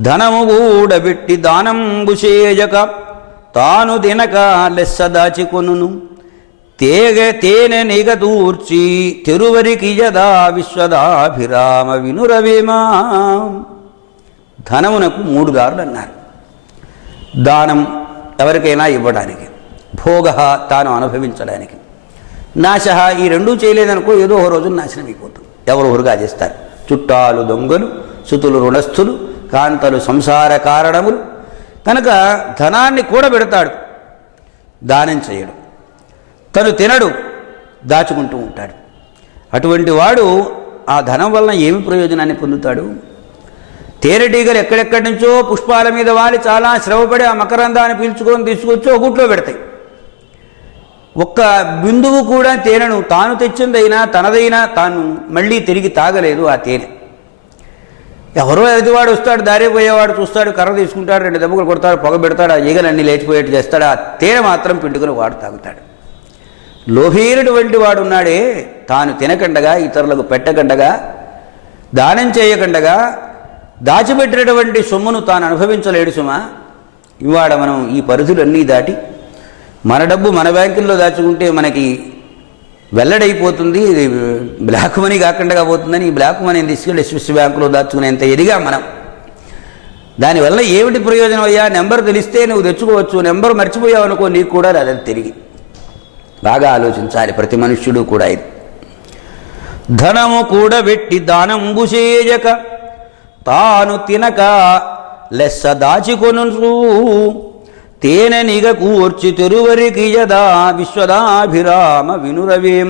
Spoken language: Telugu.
ధనము ఊడబెట్టి దానంబు చేయక తాను తినక లెస్స దాచికొను తేగ తేనె నిగదూర్చి తెరువరికి యదా విశ్వదాభిరామ వినురవేమా. ధనమునకు మూడు దారులు అన్నారు దానం ఎవరికైనా ఇవ్వడానికి భోగ తాను అనుభవించడానికి. నాశ ఈ రెండూ చేయలేదనుకో ఏదో ఒక రోజు నాశనం అయిపోతుంది ఎవరు ఊరుగా చేస్తారు? చుట్టాలు దొంగలు సుతులు రుణస్థులు కాంతలు సంసార కారణములు. కనుక ధనాన్ని కూడబెడతాడు. దానం చేయడు. తను తినడు. దాచుకుంటూ ఉంటాడు. అటువంటి వాడు ఆ ధనం వలన ఏమి ప్రయోజనాన్ని పొందుతాడు? తేనెటీగలు ఎక్కడెక్కడి నుంచో పుష్పాల మీద వాలి చాలా శ్రమపడి ఆ మకరందాన్ని పీల్చుకొని తీసుకొచ్చి ఒక గుట్లో పెడతాయి. ఒక్క బిందువు కూడా తేనెను తాను తెచ్చిందైనా తనదైనా తాను మళ్ళీ తిరిగి తాగలేదు ఆ తేనె. ఎవరో ఎదుటివాడు వస్తాడు దారి పోయేవాడు చూస్తాడు కర్ర తీసుకుంటాడు రెండు దెబ్బలు కొడతాడు పొగ పెడతాడు ఆ ఈగలన్నీ లేచిపోయేట్టు చేస్తాడు ఆ తేనె మాత్రం పిండుకుని వాడు తాగుతాడు. లోభీనటువంటి వాడు ఉన్నాడే తాను తినకండగా ఇతరులకు పెట్టకండగా దానం చేయకండగా దాచిపెట్టినటువంటి సొమ్మును తాను అనుభవించలేడు సుమా. ఇవాడ మనం ఈ పరిధులన్నీ దాటి మన డబ్బు మన బ్యాంకుల్లో దాచుకుంటే మనకి వెల్లడైపోతుంది. ఇది బ్లాక్ మనీ కాకుండా పోతుందని ఈ బ్లాక్ మనీని తీసుకెళ్ళి స్విస్ బ్యాంకులో దాచుకునేంత ఎదిగా మనం. దానివల్ల ఏమిటి ప్రయోజనం అయ్యా? నెంబర్ తెలిస్తే నువ్వు తెచ్చుకోవచ్చు. నెంబర్ మర్చిపోయావు అనుకో నీకు కూడా రాదు అది తిరిగి. బాగా ఆలోచించాలి. ప్రతి మనుష్యుడు కూడా ఇది. ధనము కూడబెట్టి దానంబు చేయక తాను తినక లెస్స దాచికొను తేన నిగకూర్చి తిరువరికి యదా విశ్వదాభిరామ వినురవేమ.